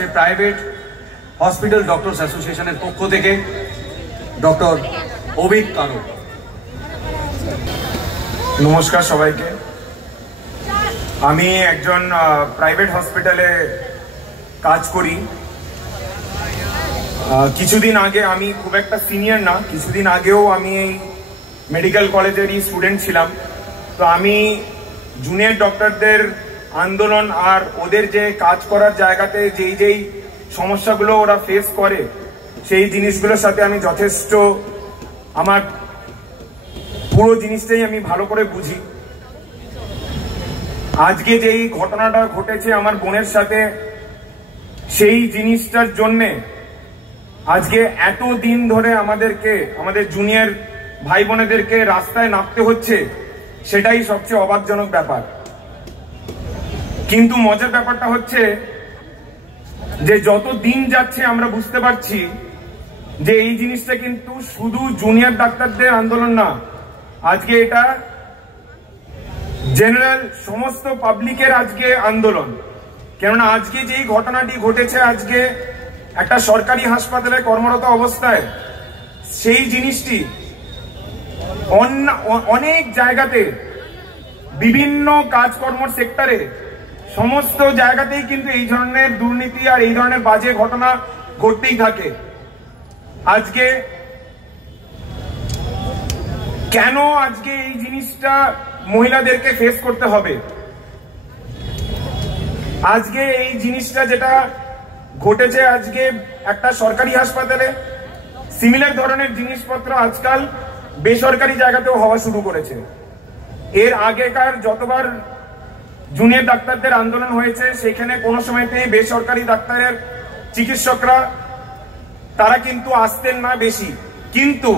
আসছে private hospital doctors অ্যাসোসিয়েশনের পক্ষ থেকে ডক্টর অভিক কানু। নমস্কার সবাইকে। আমি একজন প্রাইভেট হসপিটালে কাজ করি। কিছুদিন আগে, আমি খুব একটা সিনিয়র না, কিছুদিন আগেও আমি এই মেডিকেল কলেজেরই স্টুডেন্ট ছিলাম। তো আমি জুনিয়র ডক্টরদের আন্দোলন আর ওদের যে কাজ করার জায়গাতে যেই সমস্যাগুলো ওরা ফেস করে সেই জিনিসগুলোর সাথে আমি যথেষ্ট, আমার পুরো জিনিসটাই আমি ভালো করে বুঝি। আজকে যেই ঘটনাটা ঘটেছে আমার বোনের সাথে, সেই জিনিসটার জন্যে আজকে এত দিন ধরে আমাদেরকে, আমাদের জুনিয়র ভাই বোনেদেরকে রাস্তায় নামতে হচ্ছে, সেটাই সবচেয়ে অবাকজনক ব্যাপার। কিন্তু মজার ব্যাপারটা হচ্ছে যে যত দিন যাচ্ছে আমরা বুঝতে পারছি যে এই জিনিসটা কিন্তু শুধু জুনিয়র ডাক্তারদের আন্দোলন না, আজকে এটা জেনারেল সমস্ত পাবলিকের আজকে আন্দোলন। কেননা আজকে যেই ঘটনাটি ঘটেছে, আজকে একটা সরকারি হাসপাতালে কর্মরত অবস্থায় সেই জিনিসটি অনেক জায়গাতে, বিভিন্ন কাজকর্ম সেক্টরে, সমস্ত জায়গাতেই কিন্তু এই ধরনের দুর্নীতি আর এই ধরনের বাজে ঘটনা ঘটতেই থাকে। আজকে কেন আজকে এই জিনিসটা মহিলাদেরকে ফেস করতে হবে? আজকে এই জিনিসটা যেটা ঘটেছে আজকে একটা সরকারি হাসপাতালে, সিমিলার ধরনের জিনিসপত্র আজকাল বেসরকারি জায়গাতেও হওয়া শুরু করেছে। এর আগেকার যতবার জুনিয়র ডাক্তারদের আন্দোলন হয়েছে, সেখানে কোনো সময়তেই বেসরকারি ডাক্তারের চিকিৎসকরা তারা কিন্তু আসতেন না বেশি। কিন্তু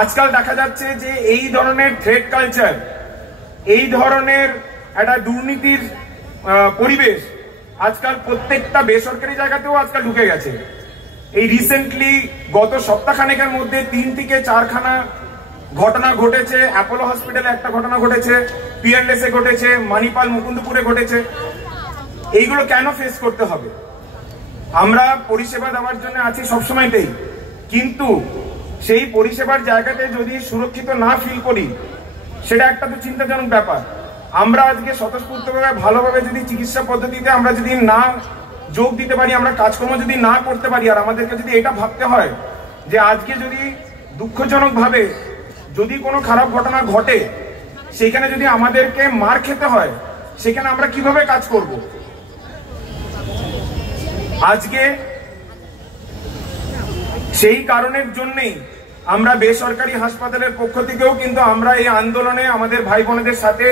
আজকাল দেখা যাচ্ছে যে এই ধরনের থ্রেড কালচার, এই ধরনের একটা দুর্নীতির পরিবেশ আজকাল প্রত্যেকটা বেসরকারি জায়গাতেও আজকাল ঢুকে গেছে। এই রিসেন্টলি গত সপ্তাহখানেকের মধ্যে 3 থেকে 4খানা ঘটনা ঘটেছে। অ্যাপোলো হসপিটালে একটা ঘটনা ঘটেছে, পিয়ারলেসে ঘটেছে, মানিপাল মুকুন্দপুরে ঘটেছে। এইগুলো কেন ফেস করতে হবে? আমরা পরিষেবা দেওয়ার জন্য আছি সবসময়তেই, কিন্তু সেই পরিষেবার জায়গাতে যদি সুরক্ষিত না ফিল করি, সেটা একটা তো চিন্তাজনক ব্যাপার। আমরা আজকে স্বতঃস্ফূর্তভাবে ভালোভাবে যদি চিকিৎসা পদ্ধতিতে আমরা যদি না যোগ দিতে পারি, আমরা কাজকর্ম যদি না করতে পারি, আর আমাদেরকে যদি এটা ভাবতে হয় যে আজকে যদি দুঃখজনক ভাবে যদি কোনো খারাপ ঘটনা ঘটে, সেখানে যদি আমাদেরকে মার খেতে হয়, সেখানে আমরা কিভাবে কাজ করব? আজকে সেই কারণের জন্যই আমরা বেসরকারি হাসপাতালের পক্ষ থেকেও কিন্তু আমরা এই আন্দোলনে আমাদের ভাই বোনেদের সাথে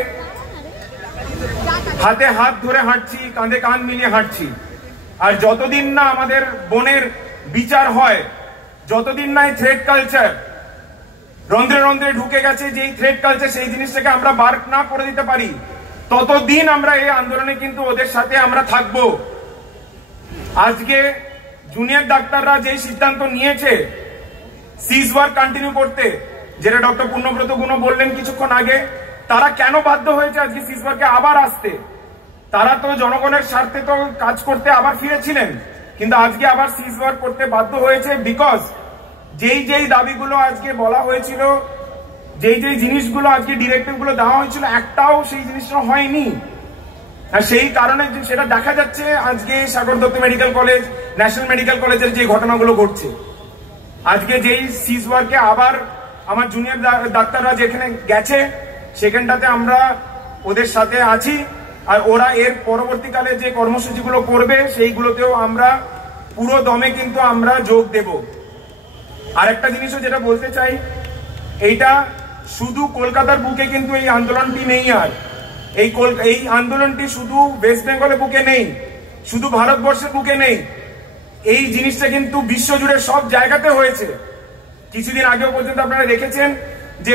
হাতে হাত ধরে হাঁটছি, কাঁধে কাঁধ মিলিয়ে হাঁটছি। আর যতদিন না আমাদের বোনের বিচার হয়, যতদিন না এই থ্রেড কালচার রন্ধ্রে রন্ধ্রে ঢুকে গেছে, যে থ্রেড কালচার, সেই জিনিসটাকে আমরা বার না করে দিতে পারি, ততদিন আমরা এই আন্দোলনে কিন্তু ওদের সাথে আমরা থাকবো। আজকে জুনিয়র ডাক্তাররা যে সিদ্ধান্ত নিয়েছে সিজ ওয়ার্ক কন্টিনিউ করতে, যেটা ডক্টর পূর্ণব্রত গুণ বললেন কিছুক্ষণ আগে, তারা কেন বাধ্য হয়েছে আজকে সিজ ওয়ার্কে আবার আসতে? তারা তো জনগণের স্বার্থে তো কাজ করতে আবার ফিরেছিলেন, কিন্তু আজকে আবার সিজ ওয়ার্ক করতে বাধ্য হয়েছে বিকজ যেই দাবিগুলো আজকে বলা হয়েছিল, যেই জিনিসগুলো আজকে ডিরেক্টিভ গুলো দেওয়া হয়েছিল, একটাও সেই জিনিসটা হয়নি। আর সেই কারণে সেটা দেখা যাচ্ছে আজকে Sagar Dutta medical college, national medical কলেজের যে ঘটনাগুলো ঘটছে। আজকে যেই সিজ ওয়ার্কে আবার আমার জুনিয়র ডাক্তাররা যেখানে গেছে, সেখানটাতে আমরা ওদের সাথে আছি, আর ওরা এর পরবর্তীকালে যে কর্মসূচিগুলো করবে সেইগুলোতেও আমরা পুরো দমে কিন্তু আমরা যোগ দেব। আর একটা জিনিসও যেটা বলতে চাই, এইটা শুধু কলকাতার বুকে কিন্তু এই আন্দোলনটি নেই, আর এই আন্দোলনটি শুধু ওয়েস্ট বেঙ্গলের বুকে নেই, শুধু ভারতবর্ষের বুকে নেই, এই জিনিসটা কিন্তু বিশ্বজুড়ে সব জায়গাতে হয়েছে। কিছুদিন আগেও পর্যন্ত আপনারা দেখেছেন যে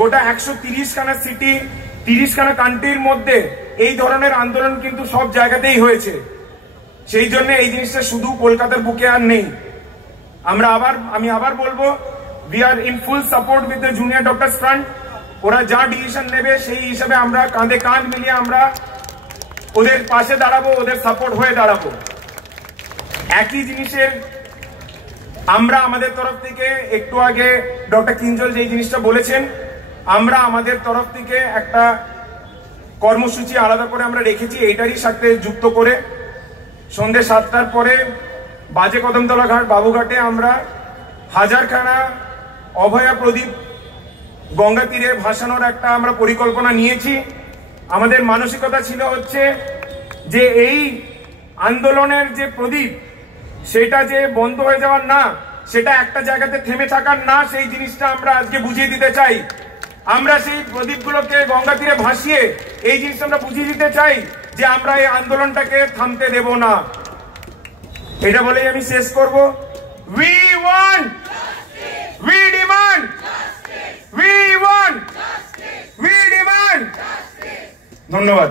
গোটা 130খানা সিটি, 30খানা কান্ট্রির মধ্যে এই ধরনের আন্দোলন কিন্তু সব জায়গাতেই হয়েছে। সেই জন্য এই জিনিসটা শুধু কলকাতার বুকে আর নেই। আমি আবার বলবো, we are in full support with the junior doctors front। ওরা যা ডিসিশন নেবে সেই হিসাবে আমরা কাঁধে কাঁধ মিলিয়ে আমরা ওদের পাশে দাঁড়াবো, ওদের সাপোর্ট হয়ে দাঁড়াবো। একই জিনিসের আমরা আমাদের তরফ থেকে একটু আগে ডক্টর কিঞ্জল যে জিনিসটা বলেছেন, আমরা আমাদের তরফ থেকে একটা কর্মসূচি আলাদা করে আমরা রেখেছি এইটারই সাথে যুক্ত করে। সন্ধ্যে 7টার পরে বাজে কদমতলা ঘাট বাবুঘাটে আমরা 1000 খানা অভয়া প্রদীপ গঙ্গা তীরে ভাসানোর একটা আমরা পরিকল্পনা নিয়েছি। আমাদের মানসিকতা ছিল হচ্ছে যে এই আন্দোলনের যে প্রদীপ সেটা যে বন্ধ হয়ে যাওয়ার না, সেটা একটা জায়গাতে থেমে থাকার না, সেই জিনিসটা আমরা আজকে বুঝিয়ে দিতে চাই। আমরা সেই প্রদীপগুলোকে গঙ্গা তীরে ভাসিয়ে এই জিনিসটা আমরা বুঝিয়ে দিতে চাই যে আমরা এই আন্দোলনটাকে থামতে দেব না। এটা বলেই আমি শেষ করব। We want, we demand, we want, we demand। ধন্যবাদ।